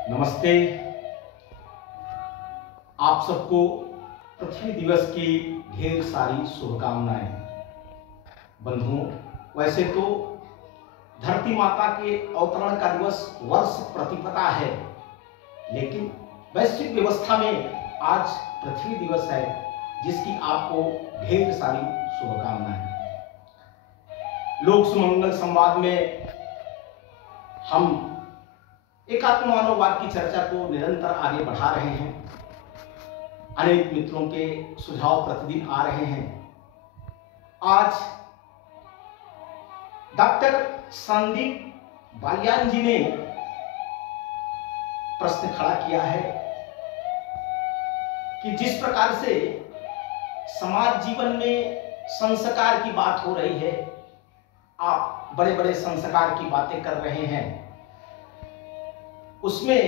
नमस्ते। आप सबको पृथ्वी दिवस की ढेर सारी शुभकामनाएं। बंधुओं, वैसे तो धरती माता के अवतरण का दिवस वर्ष प्रतिपता है, लेकिन वैश्विक व्यवस्था में आज पृथ्वी दिवस है, जिसकी आपको ढेर सारी शुभकामनाएं। लोक सुमंगल संवाद में हम एकात्म मानववाद की चर्चा को निरंतर आगे बढ़ा रहे हैं। अनेक मित्रों के सुझाव प्रतिदिन आ रहे हैं। आज डॉक्टर संदीप बालियान जी ने प्रश्न खड़ा किया है कि जिस प्रकार से समाज जीवन में संस्कार की बात हो रही है, आप बड़े बड़े संस्कार की बातें कर रहे हैं, उसमें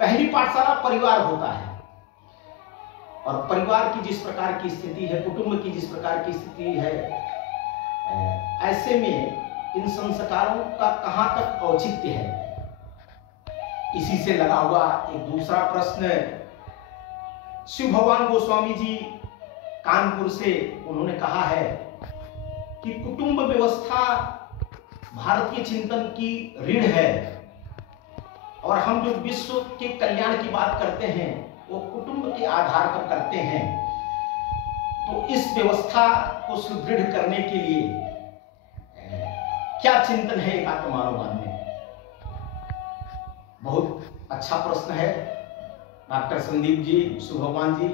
पहली पाठशाला परिवार होता है। और परिवार की जिस प्रकार की स्थिति है, कुटुंब की जिस प्रकार की स्थिति है, ऐसे में इन संस्कारों का कहां तक औचित्य है। इसी से लगा हुआ एक दूसरा प्रश्न शिव भगवान गोस्वामी जी कानपुर से उन्होंने कहा है कि कुटुंब व्यवस्था भारतीय चिंतन की रीढ़ है, और हम जो विश्व के कल्याण की बात करते हैं वो कुटुंब के आधार पर करते हैं। तो इस व्यवस्था को सुदृढ़ करने के लिए क्या चिंतन है एकात्म मानववाद में? बहुत अच्छा प्रश्न है डॉक्टर संदीप जी, शिव भगवान जी,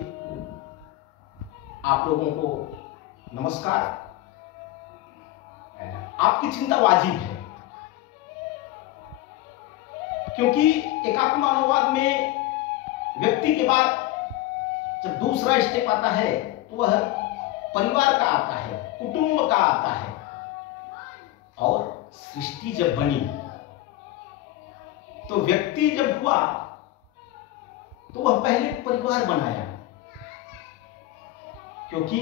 आप लोगों को नमस्कार। आपकी चिंता वाजिब है, क्योंकि एकात्म मानववाद में व्यक्ति के बाद जब दूसरा स्टेप आता है तो वह परिवार का आता है, कुटुंब का आता है। और सृष्टि जब बनी तो व्यक्ति जब हुआ तो वह पहले परिवार बनाया, क्योंकि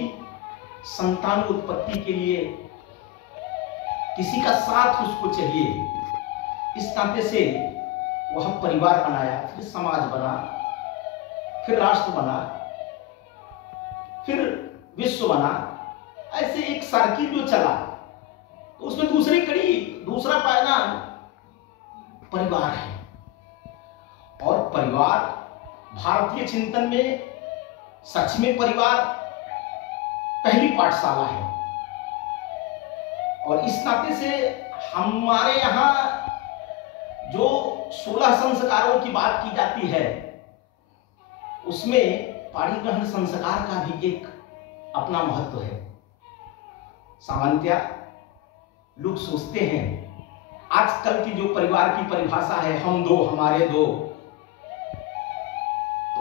संतान उत्पत्ति के लिए किसी का साथ उसको चाहिए। इस नाते से वह परिवार बनाया, फिर समाज बना, फिर राष्ट्र बना, फिर विश्व बना। ऐसे एक सर्किल जो चला तो उसमें दूसरी कड़ी, दूसरा पायदान परिवार है। और परिवार भारतीय चिंतन में सच में परिवार पहली पाठशाला है। और इस नाते से हमारे यहाँ जो 16 संस्कारों की बात की जाती है, उसमें पाणिग्रहण संस्कार का भी एक अपना महत्व है। सामान्यतः लोग सोचते हैं, आजकल की जो परिवार की परिभाषा है, हम दो हमारे दो, तो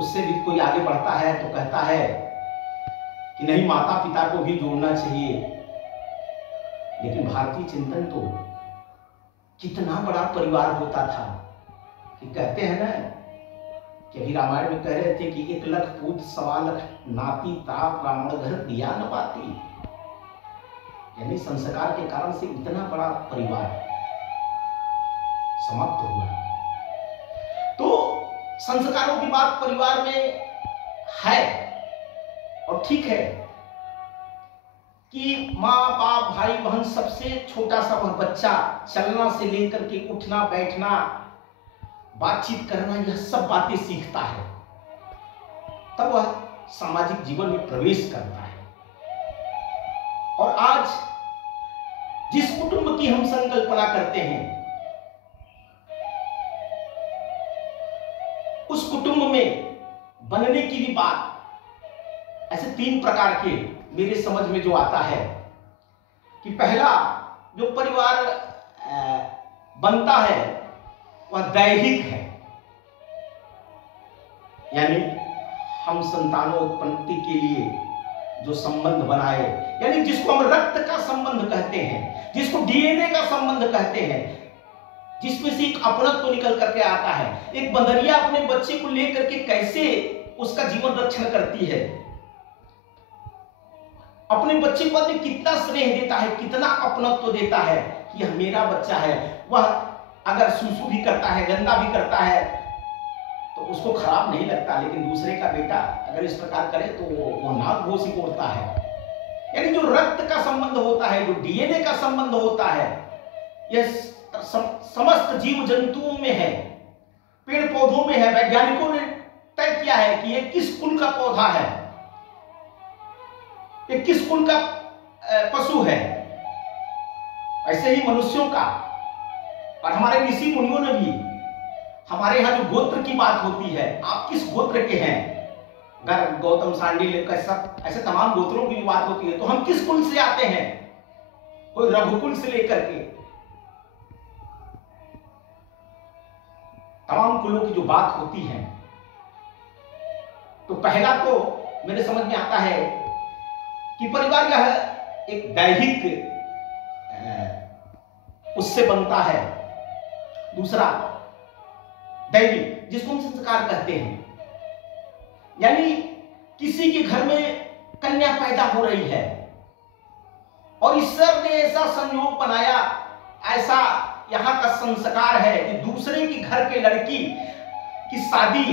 उससे भी कोई आगे बढ़ता है तो कहता है कि नहीं, माता पिता को भी जोड़ना चाहिए। लेकिन भारतीय चिंतन तो कितना बड़ा परिवार होता था कि कहते हैं ना कि अभी रामायण में कह रहे थे कि 1 लाख पूत 1.25 लाख नाती ताप रावण घर दिया न पाती। यानी संस्कार के कारण से इतना बड़ा परिवार समाप्त हुआ। तो संस्कारों की बात परिवार में है, और ठीक है कि माँ बाप भाई बहन सबसे छोटा सा वह बच्चा चलना से लेकर के उठना बैठना बातचीत करना, यह सब बातें सीखता है, तब वह सामाजिक जीवन में प्रवेश करता है। और आज जिस कुटुंब की हम संकल्पना करते हैं, उस कुटुंब में बनने की भी बात ऐसे 3 प्रकार के मेरे समझ में जो आता है कि पहला जो परिवार बनता है वह दैहिक है, यानी हम संतानोत्पत्ति के लिए जो संबंध बनाए, यानी जिसको हम रक्त का संबंध कहते हैं, जिसको डीएनए का संबंध कहते हैं, जिसमें से एक अपनत्व निकल करके आता है। एक बंदरिया अपने बच्चे को लेकर के कैसे उसका जीवन रक्षण करती है, अपने बच्चे को कितना स्नेह देता है, कितना अपनत्व देता है कि यह मेरा बच्चा है। वह अगर सूसू भी करता है, गंदा भी करता है, तो उसको खराब नहीं लगता, लेकिन दूसरे का बेटा अगर इस प्रकार करे तो वो नाक घों सिकोड़ता है। यानी जो रक्त का संबंध होता है, जो डीएनए का संबंध होता है, यह समस्त जीव जंतुओं में है, पेड़ पौधों में है। वैज्ञानिकों ने तय किया है कि ये किस कुल का पौधा है, ये किस कुल का पशु है। ऐसे ही मनुष्यों का, और हमारे ऋषि मुनियों ने भी, हमारे यहाँ जो गोत्र की बात होती है, आप किस गोत्र के हैं, गर्ग, गौतम, सांडिल्य, कश्यप, ऐसे तमाम गोत्रों की बात होती है, तो हम किस कुल से आते हैं, कोई रघुकुल से लेकर के तमाम कुलों की जो बात होती है, तो पहला तो मेरे समझ में आता है कि परिवार यह एक दैहिक उससे बनता है। दूसरा दैवी, जिसको हम संस्कार कहते हैं, यानी किसी के घर में कन्या पैदा हो रही है और ईश्वर ने ऐसा संयोग बनाया, ऐसा यहाँ का संस्कार है कि दूसरे के घर के लड़की की शादी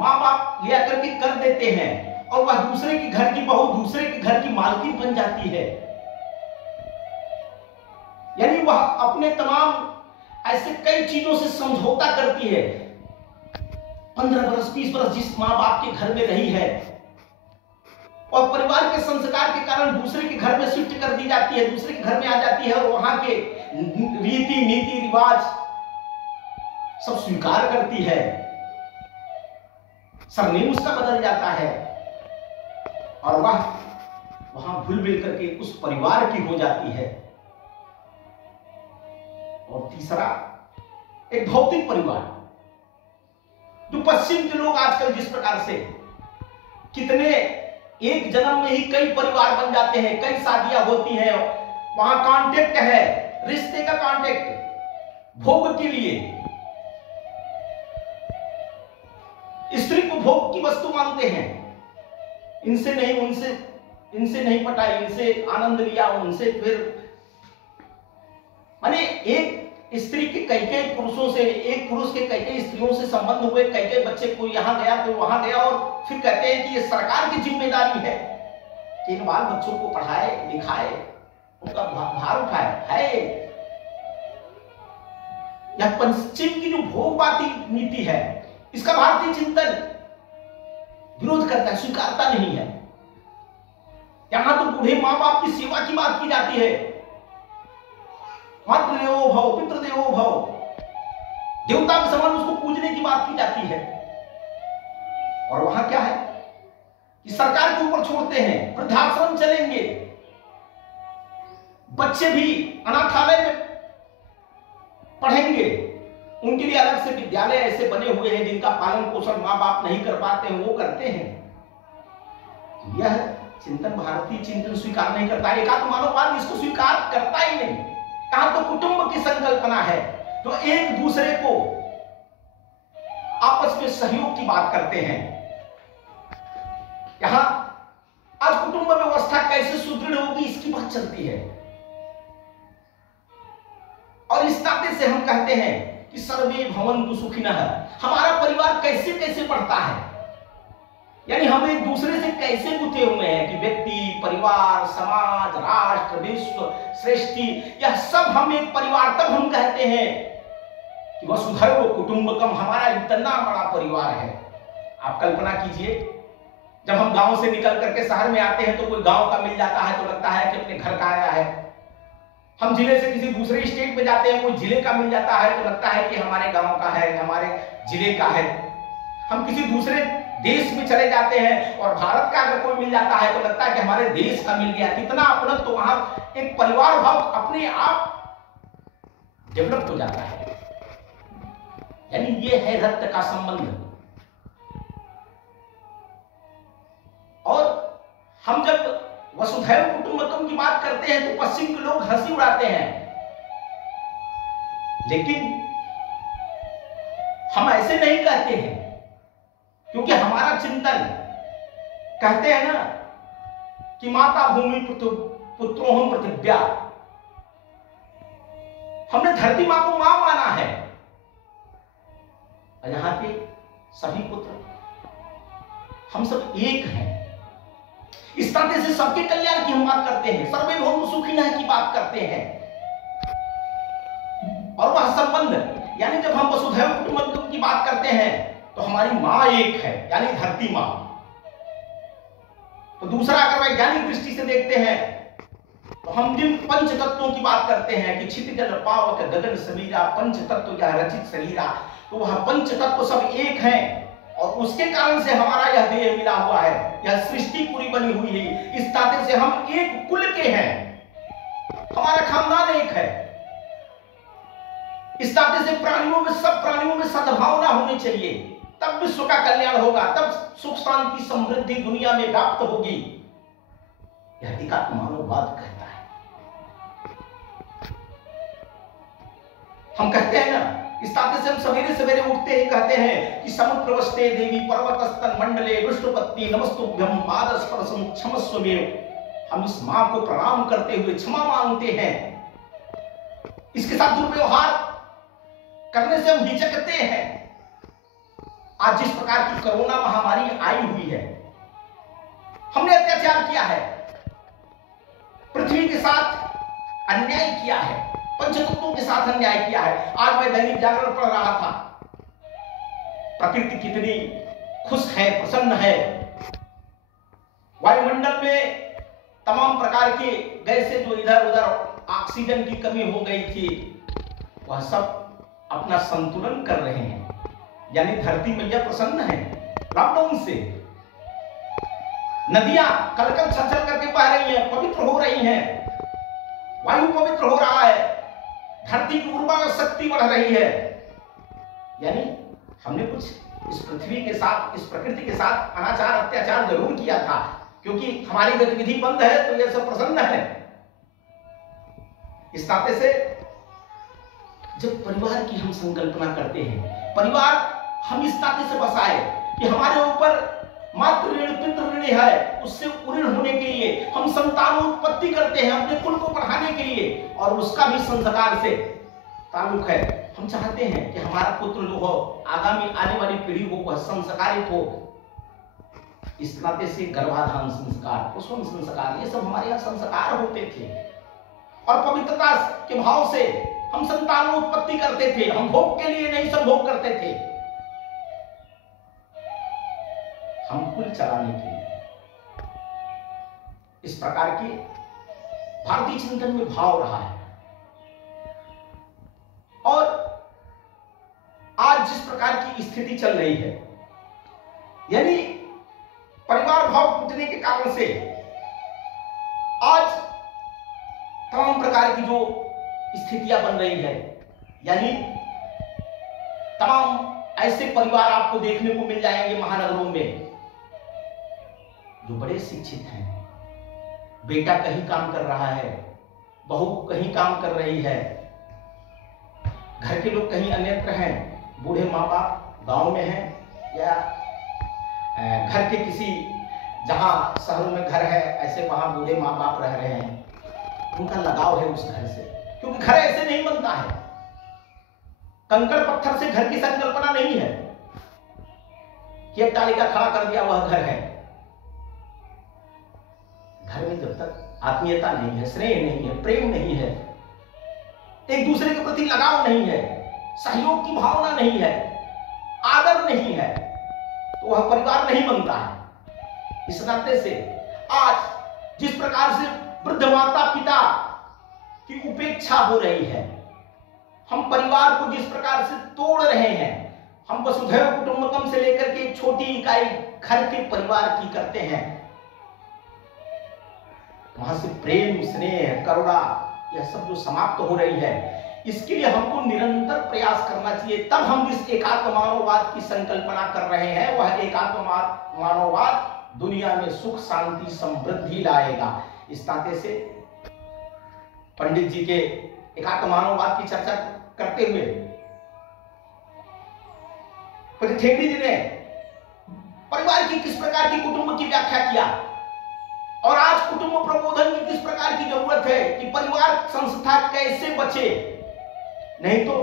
माँ बाप लिया करके कर देते हैं और वह दूसरे के घर की बहू दूसरे के घर की मालकिन बन जाती है। यानी वह अपने तमाम ऐसे कई चीजों से समझौता करती है। 15 वर्ष 20 वर्ष जिस माँ बाप के घर में रही है और परिवार के संस्कार के कारण दूसरे के घर में शिफ्ट कर दी जाती है, दूसरे के घर में आ जाती है और वहां के रीति नीति रिवाज सब स्वीकार करती है, सरनेम उसका बदल जाता है और वह वहां भूल मिल करके उस परिवार की हो जाती है। और तीसरा एक भौतिक परिवार, जो पश्चिम के लोग आजकल जिस प्रकार से कितने एक जन्म में ही कई परिवार बन जाते हैं, कई शादियां होती हैं, वहां कांटेक्ट है, रिश्ते का कांटेक्ट, भोग के लिए स्त्री को भोग की वस्तु मानते हैं। इनसे नहीं उनसे, इनसे नहीं पटाई, इनसे आनंद लिया, उनसे फिर माने एक स्त्री के कई कई पुरुषों से, एक पुरुष के कई कई स्त्रियों से संबंध हुए, कई कई बच्चे, कोई यहां गया तो वहां गया, और फिर कहते हैं कि ये सरकार की जिम्मेदारी है कि इन बाल बच्चों को पढ़ाए लिखाए, उनका भार उठाए। है यह पश्चिम की जो भोगवादी नीति है, इसका भारतीय चिंतन विरोध करता है, स्वीकारता नहीं है। यहां तो बूढ़े मां बाप की सेवा की बात की जाती है, मातृदेवो भव, पितृदेवो भव, देवता के समान उसको पूजने की बात की जाती है। और वहां क्या है कि सरकार के ऊपर छोड़ते हैं, वृद्धाश्रम चलेंगे, बच्चे भी अनाथालय में पढ़ेंगे, उनके लिए अलग से विद्यालय ऐसे बने हुए हैं जिनका पालन पोषण मां बाप नहीं कर पाते हैं, वो करते हैं। यह चिंतन भारतीय चिंतन स्वीकार नहीं करता, एकात्म मानववाद इसको स्वीकार करता ही नहीं। कहां तो कुटुंब की संकल्पना है, तो एक दूसरे को आपस में सहयोग की बात करते हैं। यहां आज कुटुंब व्यवस्था कैसे सुदृढ़ होगी इसकी बात चलती है, और इस नाते से हम कहते हैं कि सर्वे भवन्तु सुखिनः, हमारा परिवार कैसे कैसे बढ़ता है, यानी हम एक दूसरे से कैसे गुथे हुए हैं कि व्यक्ति, परिवार, समाज, राष्ट्र, विश्व, सृष्टि, यह सब हम एक परिवार। तब हम कहते हैं कि वसुधैव कुटुंबकम, हमारा इतना बड़ा परिवार है। आप कल्पना कीजिए, जब हम गांव से निकल करके शहर में आते हैं तो कोई गांव का मिल जाता है तो लगता है कि अपने घर का आया है। हम जिले से किसी दूसरे स्टेट में जाते हैं, कोई जिले का मिल जाता है तो लगता है कि हमारे गांव का है, हमारे जिले का है। हम किसी दूसरे देश में चले जाते हैं और भारत का अगर कोई मिल जाता है तो लगता है कि हमारे देश का मिल गया। कितना अपना, तो वहां एक परिवार भाव अपने आप डेवलप हो जाता है। यानी ये है रक्त का संबंध। और हम जब वसुधैव कुटुंबकम की बात करते हैं तो पश्चिम के लोग हंसी उड़ाते हैं, लेकिन हम ऐसे नहीं कहते हैं, क्योंकि हमारा चिंतन कहते हैं ना कि माता भूमि पुत्रोहम पृथिव्या, हमने धरती मां को मां माना है। सभी पुत्र, हम सब एक हैं। इस नाते से सबके कल्याण की हम बात करते हैं, सर्वे भवन्तु सुखिनः की बात करते हैं। और वह संबंध, यानी जब हम वसुधैव कुटुंबकम की बात करते हैं तो हमारी मां एक है, यानी धरती मां। तो दूसरा अगर वैज्ञानिक दृष्टि से देखते हैं तो हम जिन पंच तत्वों की बात करते हैं कि क्षिति जल पावक गगन समीरा पंच तत्व या रचित शरीरा, तो वह पंच तत्व सब एक हैं और उसके कारण से हमारा यह देह मिला हुआ है, यह सृष्टि पूरी बनी हुई है। इस नाते से हम एक कुल के हैं, हमारा खानदान एक है। इस नाते से प्राणियों में, सब प्राणियों में सद्भावना होनी चाहिए, तब विश्व का कल्याण होगा, तब सुख शांति समृद्धि दुनिया में व्याप्त होगी। यह एकात्म मानववाद कहता है। हम कहते हैं ना, इस नाते से हम सवेरे सवेरे उठते ही कहते हैं कि समुद्रवस्ते देवी पर्वतस्तन मंडले विष्णुपत्नी नमस्तुभ्यं पादस्पर्शं क्षमस्वमेव। हम इस मां को प्रणाम करते हुए क्षमा मांगते हैं। इसके साथ दुर्व्यवहार करने से हम हिचकते हैं। आज जिस प्रकार की कोरोना महामारी आई हुई है, हमने अत्याचार किया है, पृथ्वी के साथ अन्याय किया है, पंचतत्वों के साथ अन्याय किया है। आज मैं दैनिक जागरण पढ़ रहा था, प्रकृति कितनी खुश है, प्रसन्न है। वायुमंडल में तमाम प्रकार के गैसें जो इधर उधर ऑक्सीजन की कमी हो गई थी, वह सब अपना संतुलन कर रहे हैं, यानी धरती मैया प्रसन्न है लॉकडाउन से। नदियां कलकल छलछल करके बह रही हैं, पवित्र हो रही हैं, वायु पवित्र हो रहा है, धरती की उर्वरा शक्ति बढ़ रही है। यानी हमने कुछ इस पृथ्वी के साथ, इस प्रकृति के साथ अनाचार अत्याचार जरूर किया था, क्योंकि हमारी गतिविधि बंद है तो यह सब प्रसन्न है। इस नाते से जब परिवार की हम संकल्पना करते हैं, परिवार हम इस नाते से बसाए कि हमारे ऊपर मातृ ऋण पितृ ऋण है, उससे ऋण होने के लिए हम संतानोत्पत्ति करते हैं अपने कुल को बढ़ाने के लिए, और उसका भी संस्कार से ताल्लुक है। हम चाहते हैं कि हमारा पुत्र जो हो, आगामी आने वाली पीढ़ी हो, वह संस्कारित हो। इस नाते से गर्भाधान संस्कार, कुसुम संस्कार, ये सब हमारे यहाँ संस्कार होते थे, और पवित्रता के भाव से हम संतानोत्पत्ति करते थे। हम भोग के लिए नहीं, संभोग करते थे, हम कुल चलाने के लिए। इस प्रकार के भारतीय चिंतन में भाव रहा है। और आज जिस प्रकार की स्थिति चल रही है, यानी परिवार भाव टूटने के कारण से आज तमाम प्रकार की जो स्थितियां बन रही है, यानी तमाम ऐसे परिवार आपको देखने को मिल जाएंगे महानगरों में जो बड़े शिक्षित हैं, बेटा कहीं काम कर रहा है, बहू कहीं काम कर रही है, घर के लोग कहीं अन्यत्र हैं, बूढ़े माँ बाप गांव में हैं या घर के किसी जहां शहरों में घर है ऐसे वहां बूढ़े माँ बाप रह रहे हैं। उनका लगाव है उस घर से, क्योंकि घर ऐसे नहीं बनता है, कंकड़ पत्थर से घर की संकल्पना नहीं है कि अट्टालिका खड़ा कर दिया वह घर है। घर में जब तक आत्मीयता नहीं है, स्नेह नहीं है, प्रेम नहीं है, एक दूसरे के प्रति लगाव नहीं है, सहयोग की भावना नहीं है, आदर नहीं है, तो वह परिवार नहीं बनता है। इस नाते से आज जिस प्रकार से वृद्ध माता पिता की उपेक्षा हो रही है, हम परिवार को जिस प्रकार से तोड़ रहे हैं, हम वसुधैव कुटुंबकम से लेकर के एक छोटी इकाई घर के परिवार की करते हैं, वहां से प्रेम स्नेह करुणा यह सब जो समाप्त हो रही है, इसके लिए हमको निरंतर प्रयास करना चाहिए। तब हम जिस एकात्म मानववाद की संकल्पना कर रहे हैं, वह एकात्म मानववाद दुनिया में सुख शांति समृद्धि लाएगा। इस नाते से पंडित जी के एकात्म मानववाद की चर्चा करते हुए पृथ्वी जी ने परिवार की किस प्रकार की कुटुंब की व्याख्या किया, और आज कुटुंब प्रबोधन की किस प्रकार की जरूरत है कि परिवार संस्था कैसे बचे, नहीं तो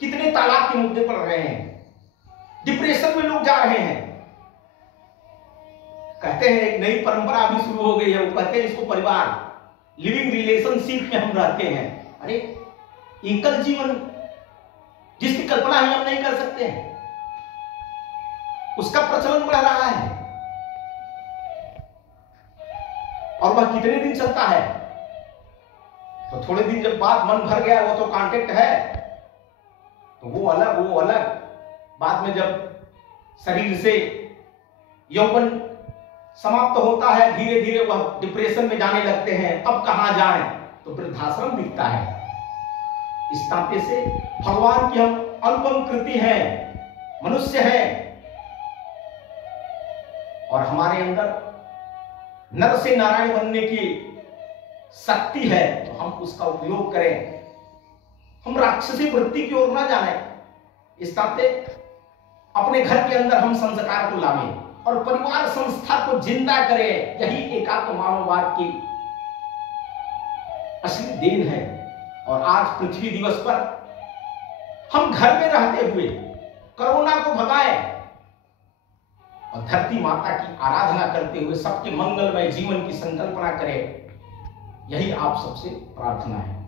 कितने तालाब के मुद्दे पड़ रहे हैं। डिप्रेशन में लोग जा रहे हैं। कहते हैं एक नई परंपरा भी शुरू हो गई है, वो कहते हैं इसको परिवार, लिविंग रिलेशनशिप में हम रहते हैं। अरे एकल जीवन जिसकी कल्पना ही हम नहीं कर सकते हैं, उसका प्रचलन बढ़ रहा है। और वह कितने दिन चलता है? तो थोड़े दिन जब बाद मन भर गया, वो तो कांटेक्ट है, तो वो अलग। बाद में जब शरीर से यौवन समाप्त होता है, धीरे धीरे वह डिप्रेशन में जाने लगते हैं। अब कहां जाएं? तो वृद्धाश्रम दिखता है। इस नाते से भगवान की हम अनुपम कृति हैं, मनुष्य हैं, और हमारे अंदर नर से नारायण बनने की शक्ति है, तो हम उसका उपयोग करें। हम राक्षसी वृत्ति की ओर ना जाए। इस नाते अपने घर के अंदर हम संस्कार को लावें और परिवार संस्था को जिंदा करें। यही एकात्म मानववाद की असली देन है। और आज पृथ्वी दिवस पर हम घर में रहते हुए कोरोना को भगाएं और धरती माता की आराधना करते हुए सबके मंगलमय जीवन की संकल्पना करें। यही आप सबसे प्रार्थना है।